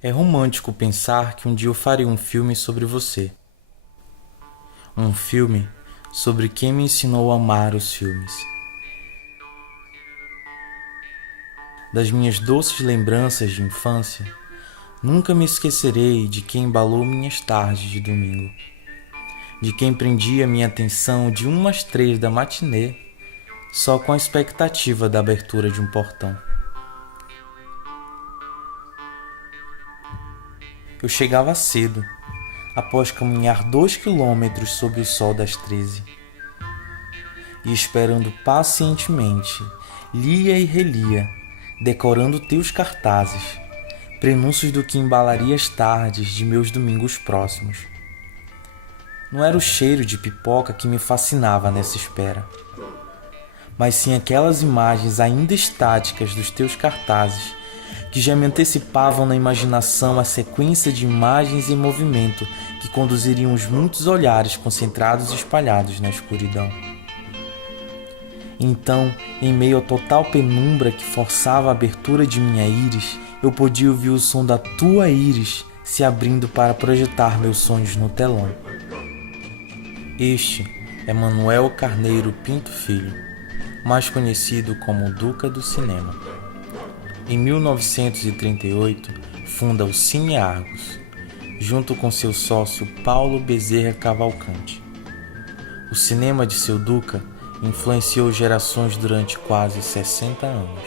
É romântico pensar que um dia eu farei um filme sobre você. Um filme sobre quem me ensinou a amar os filmes. Das minhas doces lembranças de infância, nunca me esquecerei de quem embalou minhas tardes de domingo. De quem prendia minha atenção de 1 às 3 da matinê, só com a expectativa da abertura de um portão. Eu chegava cedo, após caminhar 2 quilômetros sob o sol das 13, e esperando pacientemente, lia e relia, decorando teus cartazes, prenúncios do que embalaria as tardes de meus domingos próximos. Não era o cheiro de pipoca que me fascinava nessa espera, mas sim aquelas imagens ainda estáticas dos teus cartazes que já me antecipavam na imaginação a sequência de imagens em movimento que conduziriam os muitos olhares concentrados e espalhados na escuridão. Então, em meio à total penumbra que forçava a abertura de minha íris, eu podia ouvir o som da tua íris se abrindo para projetar meus sonhos no telão. Este é Manuel Carneiro Pinto Filho, mais conhecido como Duca do Cinema. Em 1938, funda o Cine Argos, junto com seu sócio Paulo Bezerra Cavalcante. O cinema de seu Duca influenciou gerações durante quase 60 anos.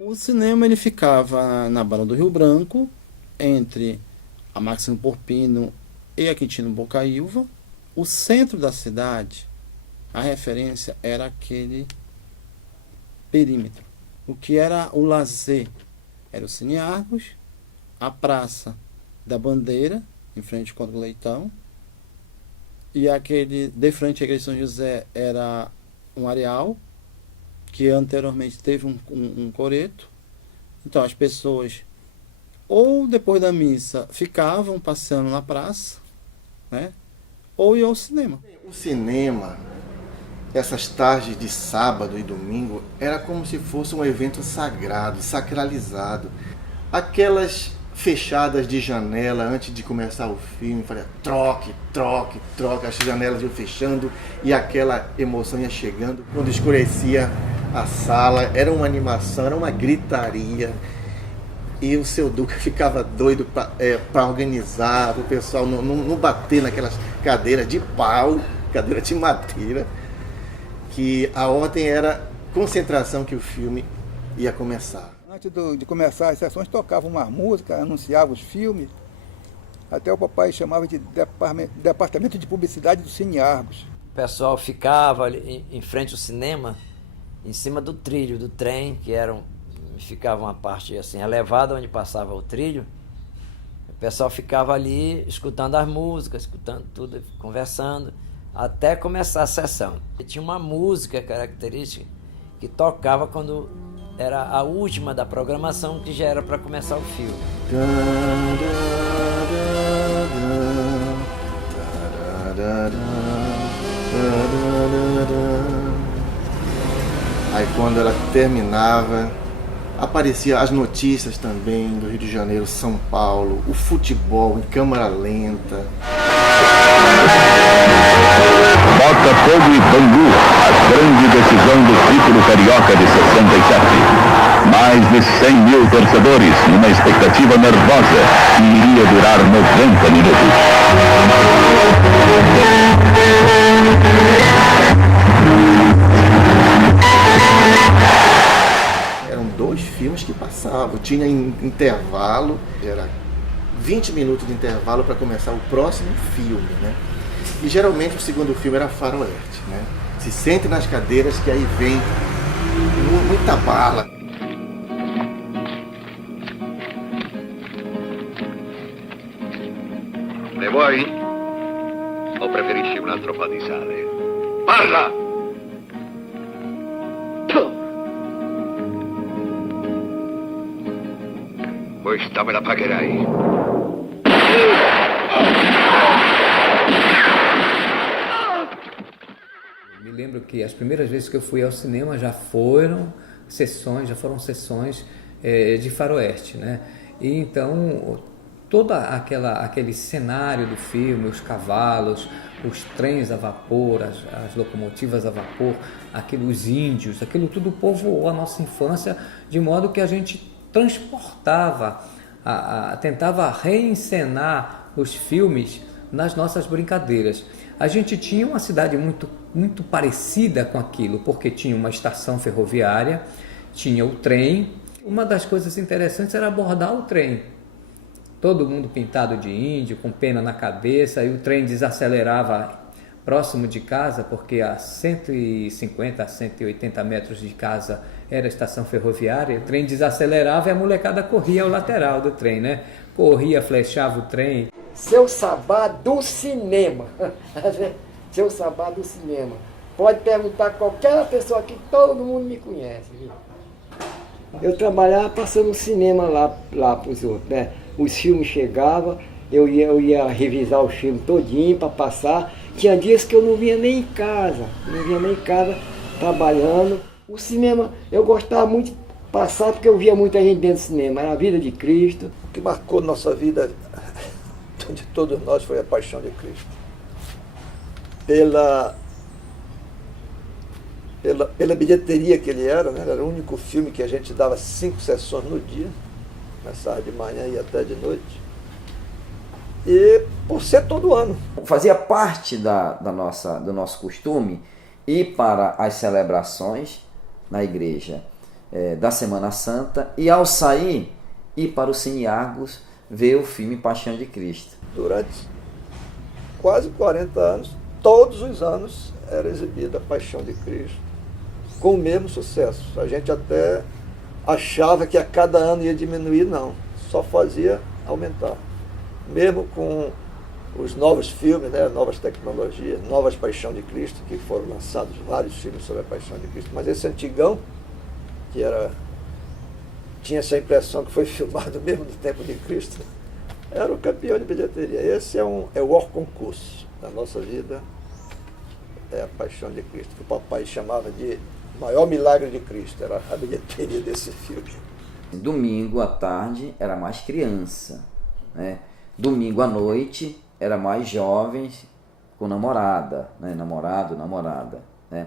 O cinema ele ficava na Barra do Rio Branco, entre a Maximo Porpino e a Quintino Bocaiúva. O centro da cidade, a referência era aquele perímetro. O que era o lazer era o Cine Argos, a Praça da Bandeira, em frente ao Conde Leitão, e aquele de frente à Igreja de São José era um areal, que anteriormente teve um coreto. Então as pessoas, ou depois da missa, ficavam passeando na praça, né? Ou iam ao cinema. O cinema, essas tardes de sábado e domingo, era como se fosse um evento sagrado, sacralizado. Aquelas fechadas de janela antes de começar o filme, falei, troque, troque, troque, as janelas iam fechando e aquela emoção ia chegando. Quando escurecia a sala, era uma animação, era uma gritaria. E o seu Duca ficava doido para organizar, para o pessoal não bater naquelas cadeiras de pau, cadeira de madeira, que a ordem era concentração que o filme ia começar. Antes de começar as sessões, tocavam uma música, anunciavam os filmes. Até o papai chamava de Departamento de Publicidade do Cine Argos. O pessoal ficava ali em frente ao cinema, em cima do trilho do trem, ficava uma parte assim elevada onde passava o trilho. O pessoal ficava ali escutando as músicas, escutando tudo, conversando, até começar a sessão. E tinha uma música característica que tocava quando era a última da programação, que já era para começar o filme. Aí quando ela terminava, aparecia as notícias também do Rio de Janeiro, São Paulo, o futebol em câmera lenta. Botafogo e Bangu, a grande decisão do título carioca de 67. Mais de 100 mil torcedores, numa expectativa nervosa que iria durar 90 minutos. Eram 2 filmes que passavam, tinha intervalo, era 20 minutos de intervalo para começar o próximo filme, né? E geralmente o segundo filme era faroeste, né? Se sente nas cadeiras que aí vem muita bala. Ne vuoi? O preferisci un altro po' di sale? Parla! Questa me la pagherai. Me lembro lembro que as primeiras vezes que eu fui ao cinema já foram sessões de faroeste, né? E então aquele cenário do filme, os cavalos, os trens a vapor, as locomotivas a vapor, os índios, aquilo tudo povoou a nossa infância, de modo que a gente transportava, tentava reencenar os filmes nas nossas brincadeiras. A gente tinha uma cidade muito parecida com aquilo, porque tinha uma estação ferroviária, tinha o trem. Uma das coisas interessantes era abordar o trem. Todo mundo pintado de índio, com pena na cabeça, e o trem desacelerava próximo de casa, porque a 150 a 180 metros de casa era a estação ferroviária. O trem desacelerava e a molecada corria ao lateral do trem, né? Corria, flechava o trem. Seu Sabá do cinema. Seu Sabá do cinema. Pode perguntar a qualquer pessoa aqui, todo mundo me conhece. Viu? Eu trabalhava passando cinema lá para os outros, né? Os filmes chegavam, eu ia revisar o filme todinho para passar. Tinha dias que eu não vinha nem em casa, trabalhando. O cinema, eu gostava muito de passar porque eu via muita gente dentro do cinema, era a vida de Cristo. O que marcou nossa vida, de todos nós, foi a Paixão de Cristo. Pela bilheteria que ele era, né? Era o único filme que a gente dava 5 sessões no dia, começava de manhã e até de noite. E por ser todo ano. Fazia parte do nosso costume ir para as celebrações na igreja da Semana Santa e, ao sair, ir para o Cine Argos ver o filme Paixão de Cristo. Durante quase 40 anos, todos os anos era exibida a Paixão de Cristo, com o mesmo sucesso. A gente até achava que a cada ano ia diminuir, não, só fazia aumentar. Mesmo com os novos filmes, né, novas tecnologias, novas Paixão de Cristo, que foram lançados vários filmes sobre a Paixão de Cristo, mas esse antigão, que tinha essa impressão que foi filmado mesmo no tempo de Cristo, era o campeão de bilheteria. Esse é o maior concurso da nossa vida, é a Paixão de Cristo, que o papai chamava de maior milagre de Cristo, era a bilheteria desse filme. Domingo à tarde era mais criança, né? Domingo à noite era mais jovens com namorada, né? Namorada, né?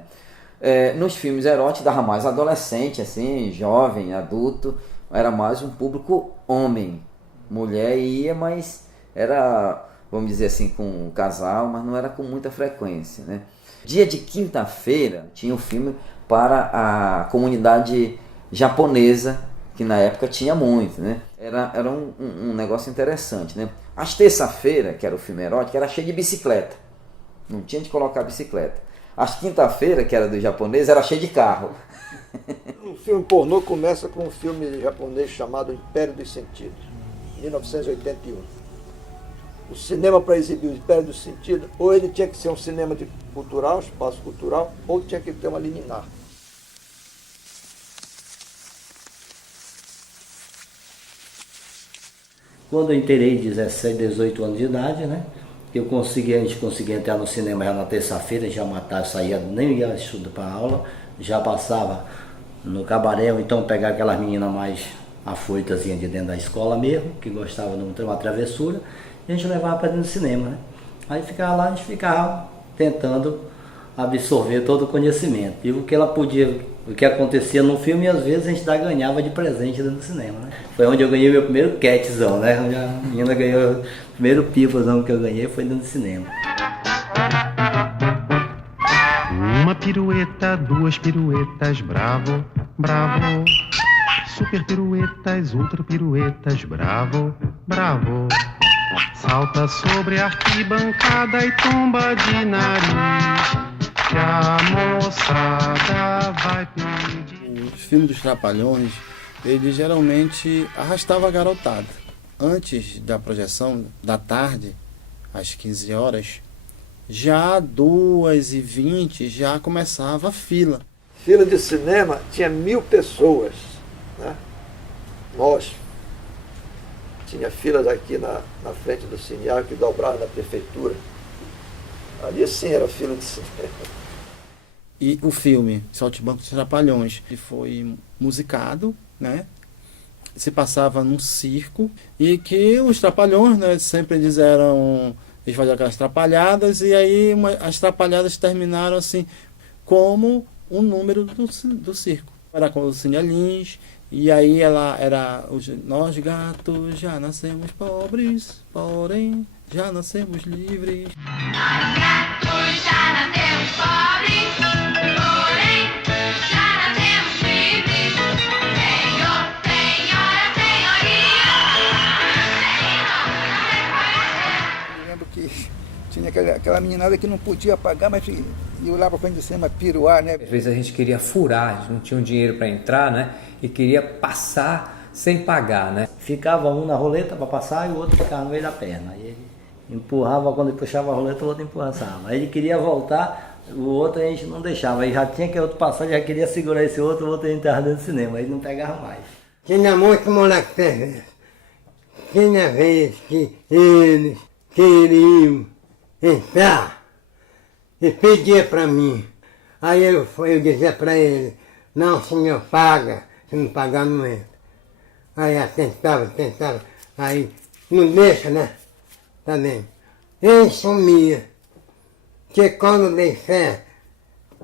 Nos filmes eróticos dava mais adolescente, assim, jovem, adulto, era mais um público homem. Mulher ia, mas era, vamos dizer assim, com um casal, mas não era com muita frequência, né? Dia de quinta-feira tinha um filme para a comunidade japonesa, que na época tinha muito, né? Era um negócio interessante, né? Às terça-feira, que era o filme erótico, era cheio de bicicleta. Não tinha de colocar bicicleta. Às quinta-feira, que era do japonês, era cheio de carro. O filme pornô começa com um filme japonês chamado Império dos Sentidos, 1981. O cinema, para exibir o Império dos Sentidos, ou ele tinha que ser um cinema cultural, espaço cultural, ou tinha que ter uma liminar. Quando eu inteirei 17, 18 anos de idade, né? A gente conseguia entrar no cinema já na terça-feira, já matava, saía, nem ia estudar para aula, já passava no cabaré, ou então pegar aquelas meninas mais afoitazinhas de dentro da escola mesmo, que gostavam de uma travessura, e a gente levava para dentro do cinema, né? Aí ficava lá, a gente ficava tentando absorver todo o conhecimento. E o que acontecia no filme, e às vezes a gente ganhava de presente dentro do cinema, né? Foi onde eu ganhei meu primeiro catzão, né? Onde a menina ganhou o primeiro pipazão que eu ganhei, foi dentro do cinema. Uma pirueta, 2 piruetas, bravo, bravo. Super piruetas, ultra piruetas, bravo, bravo. Salta sobre a arquibancada e tomba de nariz, que a moçada vai pedir. Os filmes dos Trapalhões, ele geralmente arrastava a garotada. Antes da projeção da tarde, às 15 horas, já 2h20 já começava a fila. Fila de cinema tinha 1000 pessoas, né? Nós tinha filas aqui na frente do Cine Argos, que dobrava na prefeitura. Ali sim era fila de cinema. E o filme Saltimbanco dos Trapalhões foi musicado, né? Se passava num circo e que os Trapalhões, né, sempre eles faziam aquelas trapalhadas e aí as trapalhadas terminaram assim como um número do circo. Era com o Cine Lins e aí ela era nós gatos já nascemos pobres, porém já nascemos livres. Nós gatos já nascemos pobres, porém já nascemos livres. Senhor, senhora, senhoria. Eu lembro que tinha aquela meninada que não podia pagar, mas eu olhava para de cima piruar, né? Às vezes a gente queria furar, a gente não tinha um dinheiro para entrar, né? E queria passar sem pagar, né? Ficava um na roleta para passar e o outro ficava no meio da perna. Aí ele empurrava, quando ele puxava a roleta, o outro empurrava. Aí ele queria voltar, o outro a gente não deixava. Aí já tinha que outro passar, já queria segurar esse outro, o outro entrava dentro do cinema. Aí não pegava mais. Tinha muito moleque perverso. Tinha vez que eles queriam entrar e pedia para mim. Aí eu dizia para ele, não, senhor, paga. Se não pagar, não entra. Aí eu tentava. Aí, não deixa, né? Tá bem. Eu sumia. Que quando dei fé,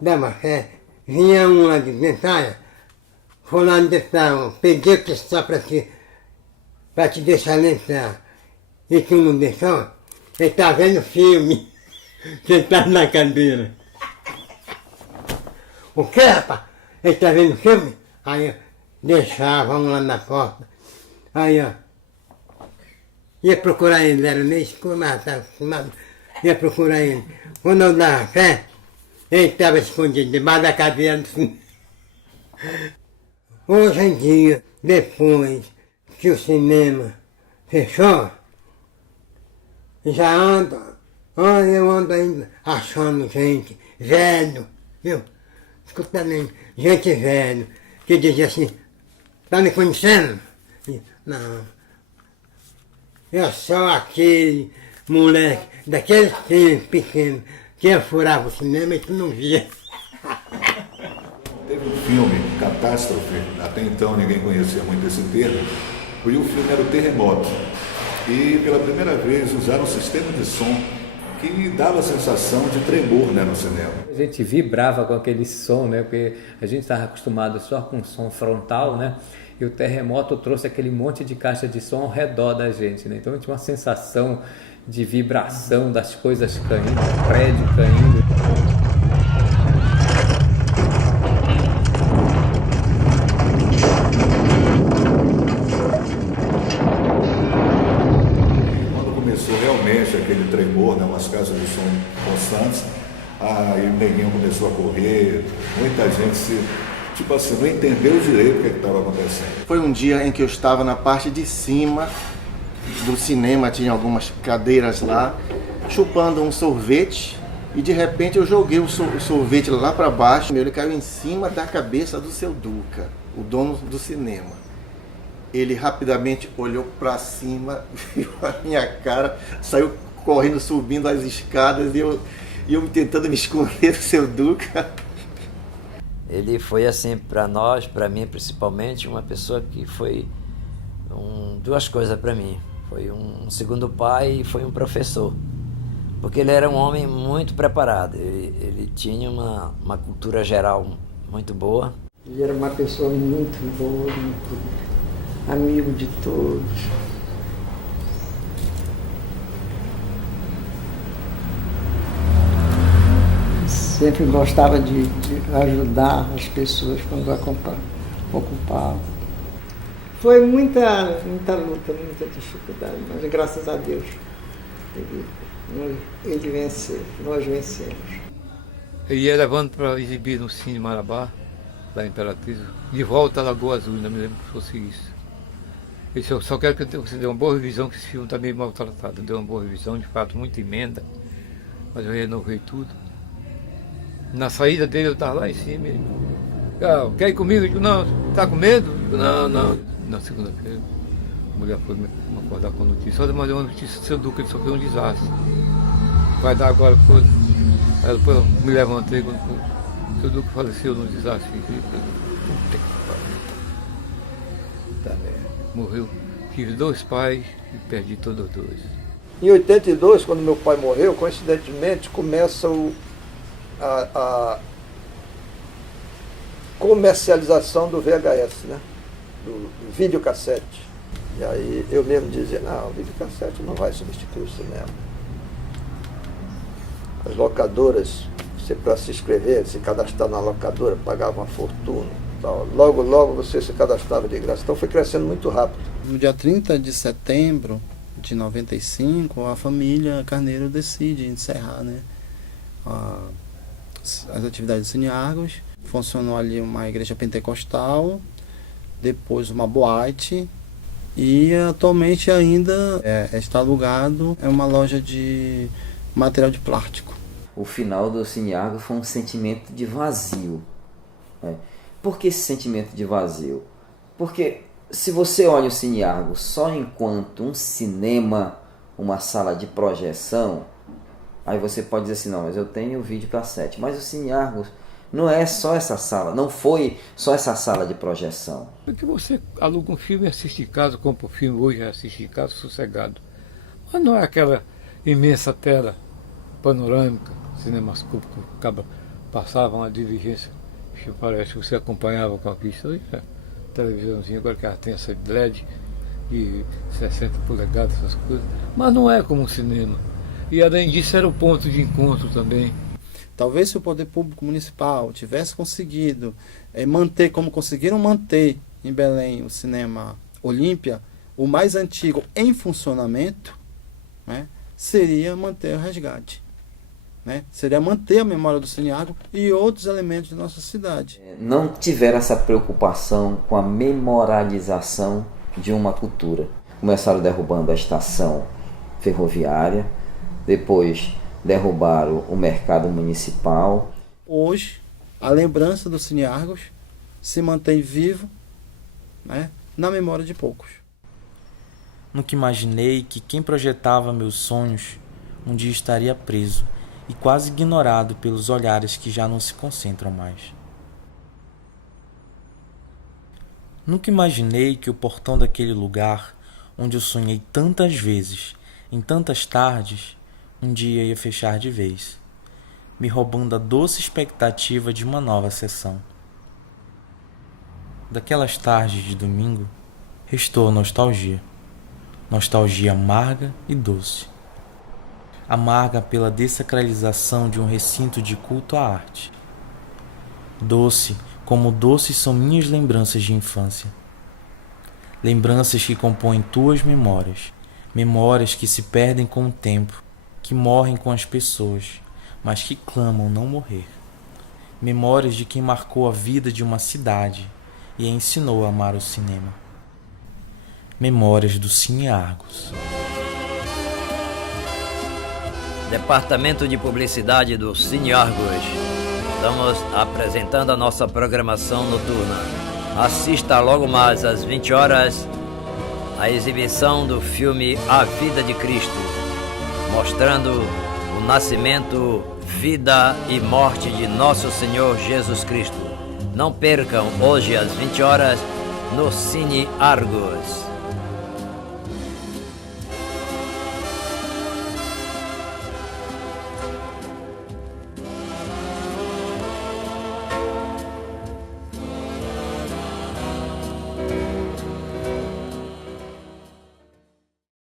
dava fé, vinha um lá de dentro, fulano de tal, pediu que só para te deixar entrar. E tu não deixou? Ele tá vendo filme, sentado na cadeira. O que, rapaz? Ele tá vendo filme? Aí deixava um lá na porta. Aí, ó. Ia procurar ele, era meio escuro, mas estava acostumado. Ia procurar ele. Quando eu dava fé, ele estava escondido debaixo da cadeira do cinema. Hoje em dia, depois que o cinema fechou, já eu ando ainda achando gente velho, viu? Escutando gente velho, que dizia assim, tá me conhecendo? Não, eu sou aquele moleque, daquele tempo pequeno, que eu furava o cinema e tu não via. Teve um filme, Catástrofe, até então ninguém conhecia muito esse termo, e o filme era o Terremoto. E pela primeira vez usaram um sistema de som que dava a sensação de tremor, né, no cinema. A gente vibrava com aquele som, né, porque a gente estava acostumado só com som frontal, né, e o terremoto trouxe aquele monte de caixa de som ao redor da gente, né, então tinha uma sensação de vibração das coisas caindo, prédio caindo. Aquele tremor, né, umas casas de som constantes, aí o neguinho começou a correr, muita gente não entendeu direito o que estava acontecendo. Foi um dia em que eu estava na parte de cima do cinema, tinha algumas cadeiras lá, chupando um sorvete, e de repente eu joguei o sorvete lá para baixo, ele caiu em cima da cabeça do seu Duca, o dono do cinema. Ele rapidamente olhou para cima, viu a minha cara, saiu correndo, subindo as escadas e eu tentando me esconder do seu Duca. Ele foi assim para nós, para mim principalmente, uma pessoa que foi duas coisas para mim. Foi um segundo pai e foi um professor. Porque ele era um homem muito preparado, ele tinha uma cultura geral muito boa. Ele era uma pessoa muito boa, muito amigo de todos. Sempre gostava de ajudar as pessoas quando ocupavam. Foi muita luta, muita dificuldade, mas graças a Deus ele venceu, nós vencemos. Ele ia levando para exibir no Cine Marabá, da Imperatriz, de volta à Lagoa Azul, não me lembro que fosse isso. Eu disse, eu só quero que você dê uma boa revisão, que esse filme está meio maltratado. Deu uma boa revisão, de fato, muita emenda, mas eu renovei tudo. Na saída dele eu estava lá em cima, ele, quer ir comigo? Eu digo, não, está com medo? Eu digo, não. Na segunda-feira, a mulher foi me acordar com a notícia. Olha, mas deu uma notícia do seu Duca, ele sofreu um desastre. Vai dar agora coisa. Aí depois eu me levantei, quando Seu Duque faleceu no desastre. Puta que pariu. Morreu. Tive 2 pais e perdi todos os 2. Em 82, quando meu pai morreu, coincidentemente, começa a comercialização do VHS, né? Do videocassete. E aí eu mesmo dizia, não, o videocassete não vai substituir o cinema. As locadoras, você para se inscrever, se cadastrar na locadora, pagava uma fortuna. Tal. Logo, logo você se cadastrava de graça. Então foi crescendo muito rápido. No dia 30 de setembro de 95, a família Carneiro decide encerrar, né, as atividades do Cine Argos. Funcionou ali uma igreja pentecostal, depois uma boate, e atualmente ainda está alugado, é uma loja de material de plástico. O final do Cine Argos foi um sentimento de vazio. Né? Por que esse sentimento de vazio? Porque se você olha o Cine Argos só enquanto um cinema, uma sala de projeção, aí você pode dizer assim, não, mas eu tenho videocassete. Mas o Cine Argos não é só essa sala, não foi só essa sala de projeção. Porque você aluga um filme e assiste em casa, compra um filme hoje e assiste em casa sossegado. Mas não é aquela imensa tela panorâmica, cinemascópica, que passava uma divergência, que parece que você acompanhava com a vista. Hoje é televisãozinha, agora que ela tem essa LED de 60 polegadas, essas coisas. Mas não é como um cinema. E além disso era o ponto de encontro também. Talvez se o poder público municipal tivesse conseguido manter, como conseguiram manter em Belém o cinema Olímpia, o mais antigo em funcionamento, né, seria manter o resgate. Né? Seria manter a memória do Cine Argos e outros elementos da nossa cidade. Não tiveram essa preocupação com a memorialização de uma cultura. Começaram derrubando a estação ferroviária, depois derrubaram o mercado municipal. Hoje, a lembrança do Cine Argos se mantém vivo, né, na memória de poucos. Nunca imaginei que quem projetava meus sonhos um dia estaria preso e quase ignorado pelos olhares que já não se concentram mais. Nunca imaginei que o portão daquele lugar, onde eu sonhei tantas vezes, em tantas tardes, um dia ia fechar de vez, me roubando a doce expectativa de uma nova sessão. Daquelas tardes de domingo, restou a nostalgia. Nostalgia amarga e doce. Amarga pela dessacralização de um recinto de culto à arte. Doce, como doces são minhas lembranças de infância. Lembranças que compõem tuas memórias. Memórias que se perdem com o tempo, que morrem com as pessoas, mas que clamam não morrer. Memórias de quem marcou a vida de uma cidade e a ensinou a amar o cinema. Memórias do Cine Argos. Departamento de Publicidade do Cine Argos. Estamos apresentando a nossa programação noturna. Assista logo mais às 20 horas a exibição do filme A Vida de Cristo, mostrando o nascimento, vida e morte de Nosso Senhor Jesus Cristo. Não percam hoje às 20 horas no Cine Argos.